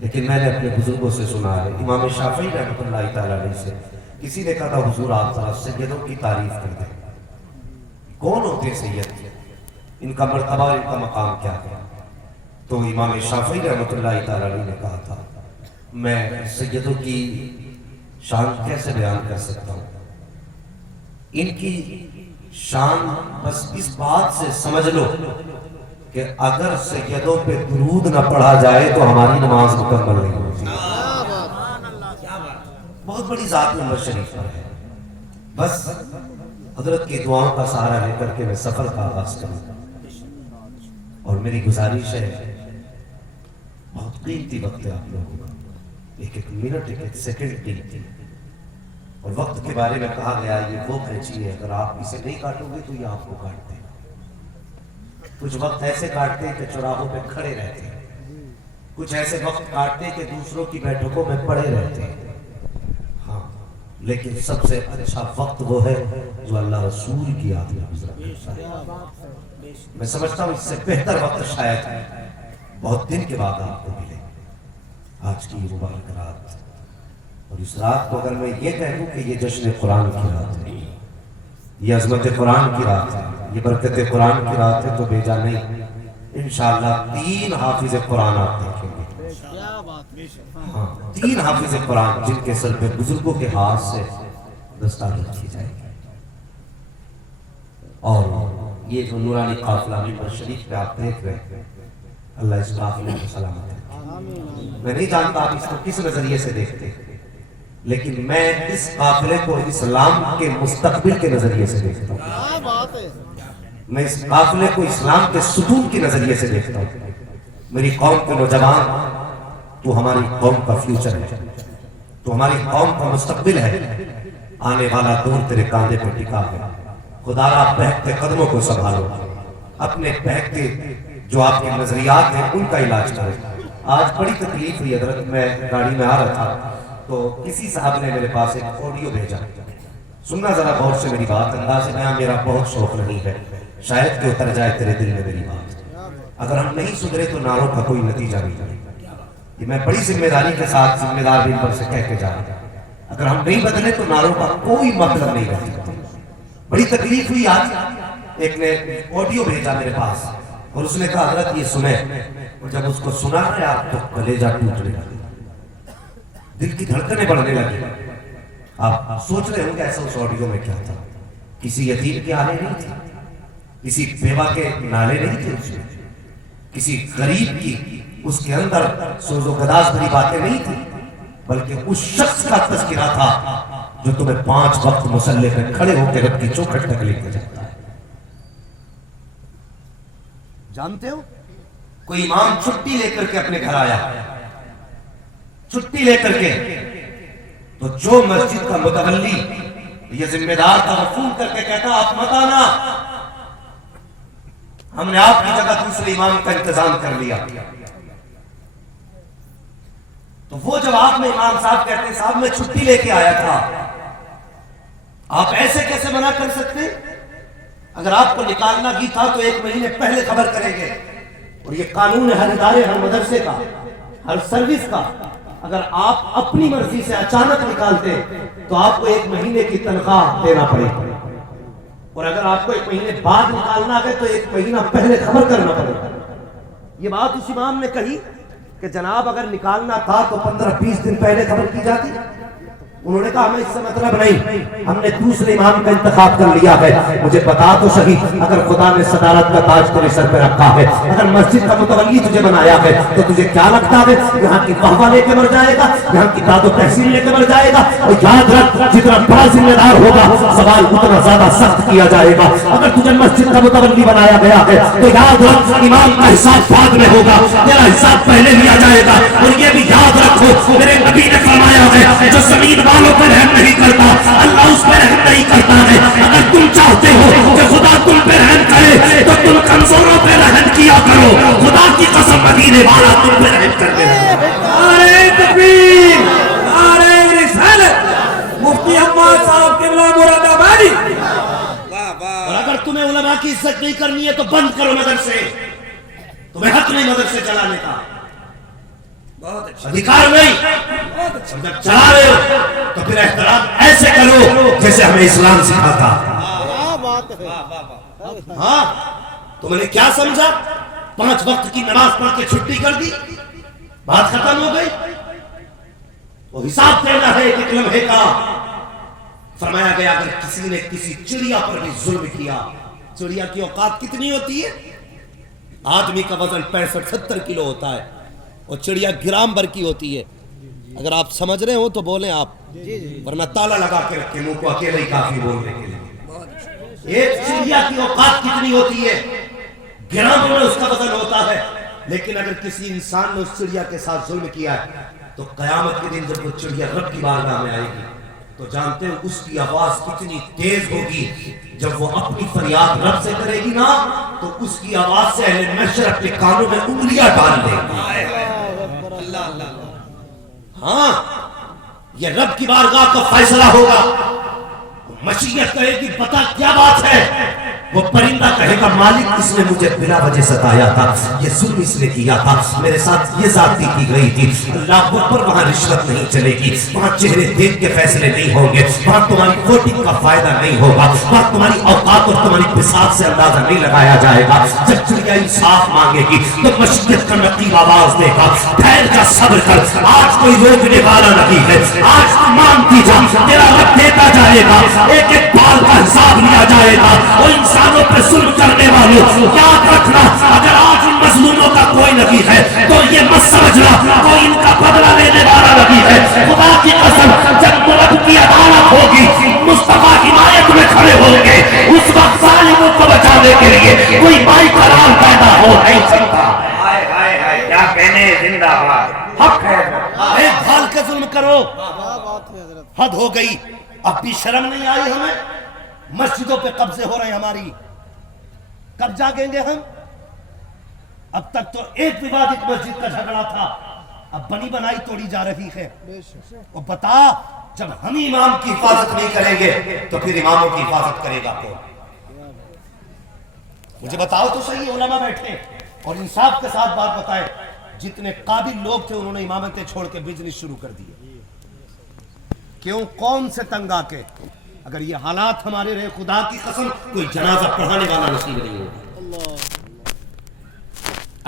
لیکن میں نے اپنے بزرگوں سے سنا ہے، امام شافعی رحمۃ اللہ تعالیٰ علیہ سے کسی نے کہا تھا حضور آپ ذرا سیدوں کی تعریف کر دیں، کون ہوتے ہیں سید، ان کا مرتبہ اور ان کا مقام کیا ہے؟ تو امام شافعی رحمۃ اللہ تعالیٰ علیہ نے کہا تھا میں سیدوں کی شان کیسے بیان کر سکتا ہوں، ان کی شان بس اس بات سے سمجھ لو کہ اگر سیدوں پہ درود نہ پڑھا جائے تو ہماری نماز مکمل نہیں ہوتی۔ بہت بڑی ذات نمبر شریف پر ہے، بس حضرت کی دعاؤں کا سہارا لے کر کے میں سفر کا آغاز کروں، اور میری گزارش ہے بہت قیمتی وقت ہے آپ لوگوں کا، ایک ایک منٹ ایک ایک سیکنڈ قیمتی، اور وقت کے بارے میں کہا گیا یہ وہ قینچی ہے اگر آپ اسے نہیں کاٹو گے تو یہ آپ کو کاٹتے ہیں۔ کچھ وقت ایسے کاٹتے ہیں کہ چوراہوں پہ کھڑے رہتے ہیں، کچھ ایسے وقت کاٹتے ہیں کہ دوسروں کی بیٹھکوں میں پڑے رہتے ہیں، ہاں لیکن سب سے اچھا وقت وہ ہے جو اللہ رسول کی یاد میں گزرا کرتا ہے۔ میں سمجھتا ہوں اس سے بہتر وقت شاید بہت دن کے بعد آپ کو ملے، آج کی مبارک رات، اور اس رات کو اگر میں یہ کہہ دوں کہ یہ جشن قرآن کی رات ہے، یہ عظمت قرآن کی رات ہے، یہ برکت قرآن کی رات ہے، تو بیجا نہیں، انشاءاللہ 3 حافظ قرآن آپ دیکھیں گے، ہاں 3 حافظ قرآن جن کے سر پہ بزرگوں کے ہاتھ سے دستار رکھی جائے گی، اور یہ جو نورانی قافلہ منبر شریف پہ آپ دیکھ رہے ہیں، اللہ اس قافلے کو سلامت ہے۔ میں نہیں جانتا آپ اس کو کس نظریے سے دیکھتے ہیں، لیکن میں اس قافلے کو اسلام کے مستقبل کے نظریے سے دیکھتا ہوں، میں اس قافلے کو اسلام کے ستون کے نظریے سے دیکھتا ہوں۔ میری قوم کے نوجوان، تو ہماری قوم کا فیوچر ہے، تو ہماری قوم کا مستقبل ہے، آنے والا دور تیرے کاندھے پر ٹکا ہے، خدا را بہکتے قدموں کو سنبھالو، اپنے بہکتے جو آپ کے نظریات ہیں ان کا علاج کرو۔ آج بڑی تکلیف ہوئی حضرت، میں گاڑی میں آ رہا تھا تو کسی صاحب نے میرے پاس ایک آڈیو بھیجا، سننا ذرا غور سے میری بات، انداز بیان میرا بہت شوق نہیں ہے، شاید کہ اتر جائے تیرے دل میں میری بات، اگر ہم نہیں سدھرے تو نعروں کا کوئی نتیجہ نہیں، یہ میں بڑی ذمہ داری کے ساتھ ذمہ دار بن پر سے کہہ کے جا رہا ہوں، اگر ہم نہیں بدلے تو نعروں کا کوئی مطلب نہیں رہتا۔ بڑی تکلیف ہوئی، آج ایک نے آڈیو بھیجا میرے پاس اور اس نے کہا حضرت یہ سنیں، اور جب اس کو سنا ہے آپ تو کلیجہ ٹوٹنے لگا، دل کی دھڑکنیں بڑھنے لگی۔ آپ سوچ رہے ہوں کہ ایسا اس آڈیو میں کیا تھا، کسی یتیم کے آلے نہیں تھے، کسی بیوہ کے نالے نہیں تھے، اس میں کسی غریب کی اس کے اندر سوز و گداز بھری باتیں نہیں تھی، بلکہ اس شخص کا تذکرہ تھا جو تمہیں 5 وقت مصلی پہ کھڑے ہو کے رب کی چوکھٹ تک لے کے جاتا ہے۔ جانتے ہو کوئی امام چھٹی لے کر کے اپنے گھر آیا، چھٹی لے کر کے، تو جو مسجد کا متولی یہ ذمہ دار تھا وہ فون کر کے کہتا آپ مت آنا، ہم نے آپ کی جگہ دوسرے امام کا انتظام کر لیا۔ تو وہ جواب میں امام صاحب کہتے ہیں صاحب میں چھٹی لے کے آیا تھا، آپ ایسے کیسے منع کر سکتے؟ اگر آپ کو نکالنا بھی تھا تو 1 مہینے پہلے خبر کریں گے، اور یہ قانون ہے ہر ادارے ہر مدرسے کا ہر سروس کا، اگر آپ اپنی مرضی سے اچانک نکالتے تو آپ کو 1 مہینے کی تنخواہ دینا پڑے گا، اور اگر آپ کو 1 مہینے بعد نکالنا ہے تو 1 مہینہ پہلے خبر کرنا پڑے گا۔ یہ بات اس امام نے کہی کہ جناب اگر نکالنا تھا تو 15-20 دن پہلے خبر کی جاتی، انہوں نے کہا ہمیں اس سے مطلب نہیں، ہم نے دوسرے امام کا انتخاب کر لیا ہے، مجھے بتا تو صحیح اگر خدا نے صدارت کا تاج تیرے سر پہ رکھا ہے، اگر مسجد کا متولی تجھے بنایا ہے تو تجھے کیا لگتا ہے یہاں کی واہ لے کے مر جائے گا، یہاں کی داد و تحصیل لے کے مر جائے گا؟ اور یاد رکھ جتنا بڑا ذمہ دار ہوگا سوال اتنا زیادہ سخت کیا جائے گا۔ اگر تجھے مسجد کا متولی بنایا گیا ہے تو یاد رکھ امام کا حساب بعد میں ہوگا، تیرا حساب پہلے لیا جائے گا۔ اور یہ بھی یاد رکھو میرے نبی نے فرمایا ہے جو زمین والوں پر رحم نہیں کرتا اللہ اس پہ رحم نہیں کرتا ہے۔ اگر تم چاہتے ہو کہ خدا تم پہ رحم کرے تو تم کمزوروں پہ رحم کیا کرو، خدا کی قسم مدینے والا تم پہ رحم کر دے۔ نعرہ تکبیر، نعرہ رسالت، مفتی حماد صاحب قبلہ مراد آبادی۔ اور اگر تمہیں علماء کی عزت نہیں کرنی ہے تو بند کرو مدرسے، تمہیں حق نہیں مدرسے چلانے کا۔ بہت اچھا، ادھیکار نہیں. بہت اچھا. اور جب چلا رہے ہو تو پھر احترام ایسے کرو جیسے ہمیں اسلام سکھاتا. ہاں تم نے کیا سمجھا؟ 5 وقت کی نماز پڑھ کے چھٹی کر دی، بات ختم ہو گئی. وہ حساب دینا ہے ایک لمحے کا. فرمایا گیا اگر کسی نے کسی چڑیا پر بھی ظلم کیا، چڑیا کی اوقات کتنی ہوتی ہے؟ آدمی کا وزن 65-70 کلو ہوتا ہے اور چڑیا گرام بھر کی ہوتی ہے. اگر آپ سمجھ رہے ہو تو بولیں آپ، ورنہ تالا لگا کے رکھے منہ کو، اکیلے ہی کافی بولنے کے لیے. ایک چڑیا کی اوقات کتنی ہوتی ہے؟ گراموں میں اس کا وزن ہوتا ہے. لیکن اگر کسی انسان نے اس چڑیا کے ساتھ ظلم کیا ہے تو قیامت کے دن جب وہ چڑیا رب کی بارگاہ میں آئے گی تو جانتے ہو اس کی آواز کتنی تیز ہوگی. جب وہ اپنی فریاد رب سے کرے گی نا تو اس کی آواز سے اہل محشر اپنے کانوں میں انگلیاں ڈال دیں گے. ہاں یہ رب کی بارگاہ کا فیصلہ ہوگا. مشیت کہے گی بتا کیا بات ہے؟ وہ پرندہ کہے گا مالک اس نے مجھے بلا وجہ ستایا تھا، یہ ظلم اس نے کیا تھا، میرے ساتھ یہ زیادتی کی گئی تھی. اللہ اکبر. وہاں رشوت نہیں چلے گی، وہاں چہرے دیکھ کے فیصلے نہیں ہوں گے، وہاں تمہاری ووٹنگ کا فائدہ نہیں ہوگا، وہاں تمہاری اوقات اور تمہاری بساط سے اندازہ نہیں لگایا جائے گا. جب چڑیا انصاف مانگے گی تو مشیت کا نقیب آواز دے گا ٹھہر جا، صبر کر، آج کوئی روکنے والا نہیں ہے، آج تو مانگتی جا، تیرا رب دیتا جائے گا. ایک ایک بال کا حساب لیا جائے گا. وہ انسانوں پہ ظلم کرنے والوں یاد رکھنا، اگر آج ان مظلوموں کا کوئی نبی ہے تو یہ مت سمجھنا کوئی ان کا بدلہ لینے والا نبی ہے. خدا کی قسم جب رب کی عدالت ہوگی مصطفیٰ حمایت میں کھڑے ہوں گے، اس وقت ظالموں کو بچانے کے لیے کوئی مائی قرار پیدا ہو نہیں سکتا. کیا کہنے، زندہ باد، حق ہے. ایک بھال کے ظلم کرو، حد ہو گئی. اب بھی شرم نہیں آئی ہمیں؟ مسجدوں پہ قبضے ہو رہے ہیں ہماری، کب جاگیں گے ہم؟ اب تک تو ایک ووادک مسجد کا جھگڑا تھا، اب بنی بنائی توڑی جا رہی ہے. وہ بتا جب ہم امام کی حفاظت نہیں کریں گے تو پھر اماموں کی حفاظت کرے گا کون؟ مجھے بتاؤ تو صحیح. علماء بیٹھے اور انصاف کے ساتھ بات بتائے. جتنے قابل لوگ تھے انہوں نے امامتیں چھوڑ کے بزنس شروع کر دیے. کیوں؟ کون سے تنگ آ کے؟ اگر یہ حالات ہمارے رہے خدا کی قسم کوئی جنازہ پڑھانے والا نصیب نہیں ہوگا.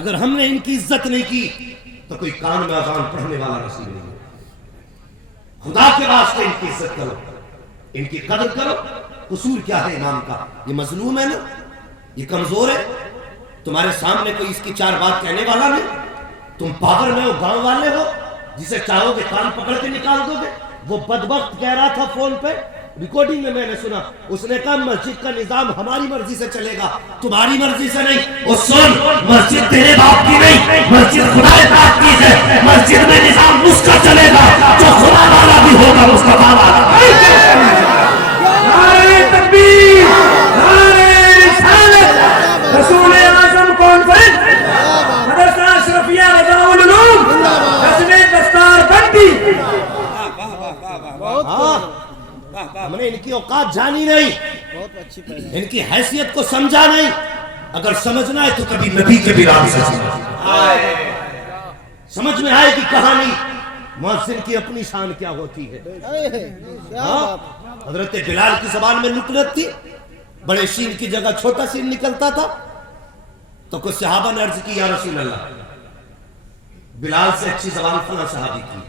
اگر ہم نے ان کی عزت نہیں کی تو کوئی کان میں اذان پڑھنے والا نصیب نہیں ہوگا. خدا کے واسطے ان کی عزت کرو، ان کی قدر کرو. قصور کیا ہے امام کا؟ یہ مظلوم ہے نا، یہ کمزور ہے. تمہارے سامنے کوئی اس کی 4 بات کہنے والا نہیں. تم پاور میں ہو، گاؤں والے ہو، جسے چاہو گے کان پکڑ کے نکال دو گے. وہ بدبخت کہہ رہا تھا فون پہ، ریکارڈنگ میں نے سنا، اس نے کہا مسجد کا نظام ہماری مرضی سے چلے گا، تمہاری مرضی سے نہیں. اور سن، مسجد تیرے باپ کی نہیں، مسجد خدا پاک کی ہے. مسجد میں نظام اس کا چلے گا جو خدا والا بھی ہوگا، مصطفیٰ والا. نعرہ تکبیر، نعرہ رسالت، رسول اعظم کانفرنس، مدرسہ اشرفیہ رضاء العلوم، جشن دستار بندی. ہم نے ان کی اوقات جانی نہیں، ان کی حیثیت کو سمجھا نہیں. اگر سمجھنا ہے تو کبھی نبی کے بلال سے سمجھ میں آئے گی کہانی مؤذن کی اپنی شان کیا ہوتی ہے. حضرت بلال کی زبان میں نکلت تھی، بڑے شین کی جگہ چھوٹا سین نکلتا تھا. تو کچھ صحابہ نے عرض کی یا رسول اللہ، بلال سے اچھی زبان فلاں صحابی کی،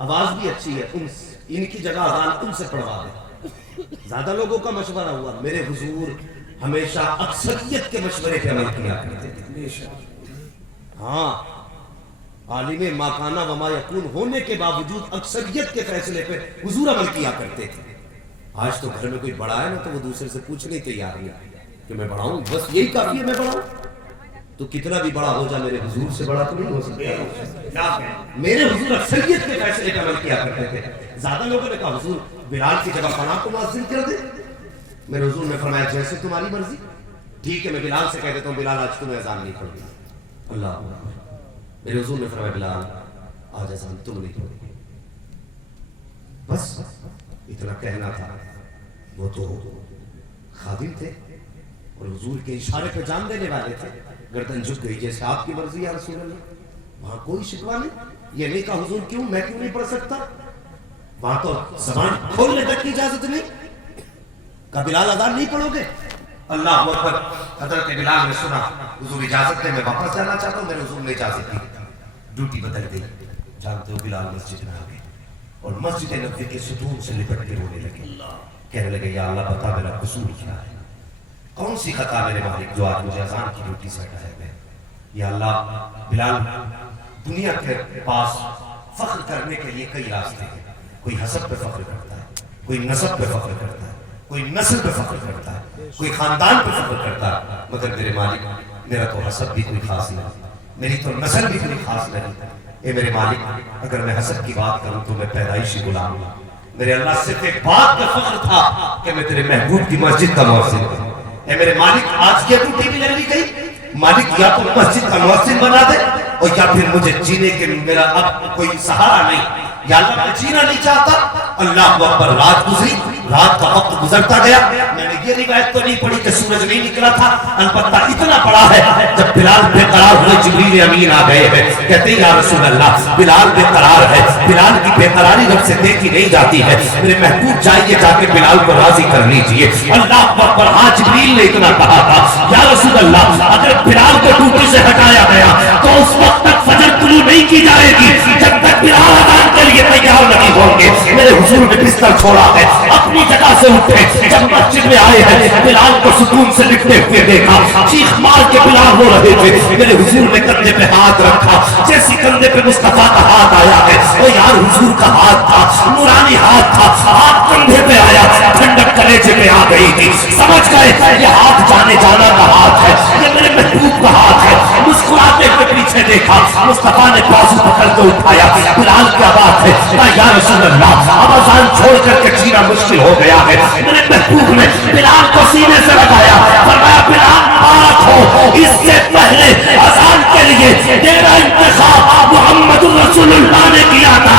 آواز بھی اچھی ہے، ان کی جگہ اذان ان سے پڑھوا دے. زیادہ لوگوں کا مشورہ ہوا. میرے حضور ہمیشہ اکثریت کے مشورے پہ عمل کیا کرتے تھے. ہاں، عالم ما کانا وما یکون ہونے کے باوجود اکثریت کے فیصلے پہ حضور عمل کیا کرتے تھے. آج تو گھر میں کوئی بڑا ہے نا تو وہ دوسرے سے پوچھنے تیار نہیں کہ میں بڑا ہوں، بس یہی کافی ہے میں بڑا ہوں. تو کتنا بھی بڑا ہو جا میرے حضور سے بڑا تو نہیں ہو سکتا. میرے حضور اکثریت کے فیصلے پہ عمل کیا کرتے تھے. زیادہ لوگوں نے کہا حضور بلال کی جگہ فلاں کو مؤذن کر دے. میرے حضور نے فرمایا جیسے تمہاری مرضی. ٹھیک ہے میں بلال سے کہہ دیتا ہوں بلال آج تمہیں اذان نہیں پڑھنی. اللہ اکبر. میرے حضور نے فرمایا بلال آج اذان تم نہیں پڑھو. بس اتنا کہنا تھا. وہ تو خادم تھے اور حضور کے اشارے پہ جان دینے والے تھے. گردن جھک گئی جیسے آپ کی مرضی یا رسول اللہ. وہاں کوئی شکوہ نہیں. یہ نہیں کہا حضور کیوں، میں کیوں نہیں پڑھ سکتا؟ وہاں تو زبان کھولنے تک کی اجازت نہیں. کہا بلال اذان نہیں پڑھو گے؟ اللہ اکبر. حضرت بلال نے سنا حضور اجازت دے، میں واپس جانا چاہتا ہوں. میرے حضور نے اجازت دی. ڈیوٹی بدل گئی. جانتے ہو بلال مسجد میں آ گئے اور مسجد نبوی کے ستون سے لپٹ کے رونے لگے. کہنے لگے یا اللہ بتا میرا قصور کیا ہے، کون سی خطا میرے مالک جو آج مجھے اذان کی ڈیوٹی سے ہٹایا گیا. یا اللہ بلال دنیا کے پاس فخر کرنے کے لیے کئی راستے ہیں. کوئی حسب پہ فخر کرتا ہے، کوئی نسب پہ فخر کرتا ہے، کوئی نسل پہ فخر کرتا ہے، کوئی خاندان پہ فخر کرتا ہے. مگر میرے مالک میرا تو حسب بھی کوئی خاص نہیں، میری تو نسل بھی کوئی خاص نہیں. اے میرے مالک اگر میں حسب کی بات کروں تو میں پیدائشی غلام ہوں. میرے اللہ صرف ایک بات کا فخر تھا کہ میں تیرے محبوب کی مسجد کا مؤذن ہوں. اے میرے مالک آج کیا تو ٹی وی لگی گئی، مالک یا تو مسجد کا مؤذن بنا دے اور یا پھر مجھے جینے کے میرا اب کوئی سہارا نہیں. یا اللہ میں جینا نہیں چاہتا. اللہ اکبر. رات گزری، رات کا وقت گزرتا گیا. میں نے یہ روایت تو نہیں پڑھی کہ سورج نہیں نکلا تھا، البتہ اتنا پڑا ہے جب بلال بے قرار ہوئے جبریل امین آ گئے ہیں. کہتے ہیں یا رسول اللہ بلال بے قرار ہے، بلال کی بے قراری رب سے دیکھی نہیں جاتی ہے، میرے محبوب جائیے جا کے بلال کو راضی کر لیجئے. اللہ اکبر. ہاں جبریل نے اتنا کہا تھا یا رسول اللہ اگر بلال کو ڈیوٹی سے ہٹایا گیا تو اس وقت تک فجر طلوع نہیں کی جائے گی جب تک بلال اذان کے لیے تیار نہیں ہوں گے. میرے حضور نے بستر چھوڑا ہے، اپنی جگہ سے اٹھے، جب مسجد میں آئے ہیں بلال کو سکون سے لٹتے ہوئے دیکھا. چیخ مار کے بلال ہو رہے تھے. میرے حضور نے کندھے پہ ہاتھ رکھا، جیسی کندھے پہ مصطفیٰ کا ہاتھ آیا ہے وہ یار حضور کا ہاتھ تھا، نورانی ہاتھ تھا. ہاتھ کندھے پہ آیا، ٹھنڈک کلیجے پہ آ گئی تھی. سمجھ گئے یہ ہاتھ جانے جانا کا ہاتھ ہے، یہ میرے محبوب کا ہاتھ ہے. مسکراتے ہوئے پیچھے دیکھا، مصطفیٰ نے بازو پکڑ کے اٹھایا. بلال کیا بات ہے؟ یا رسول اللہ اب اذان چھوڑ کر کے جینا مشکل ہو گیا ہے. میرے محبوب نے بلال کو سینے سے لگایا، فرمایا بلال بات ہو، اس سے پہلے اذان کے لیے تیرا انتخاب محمد رسول اللہ نے کیا تھا.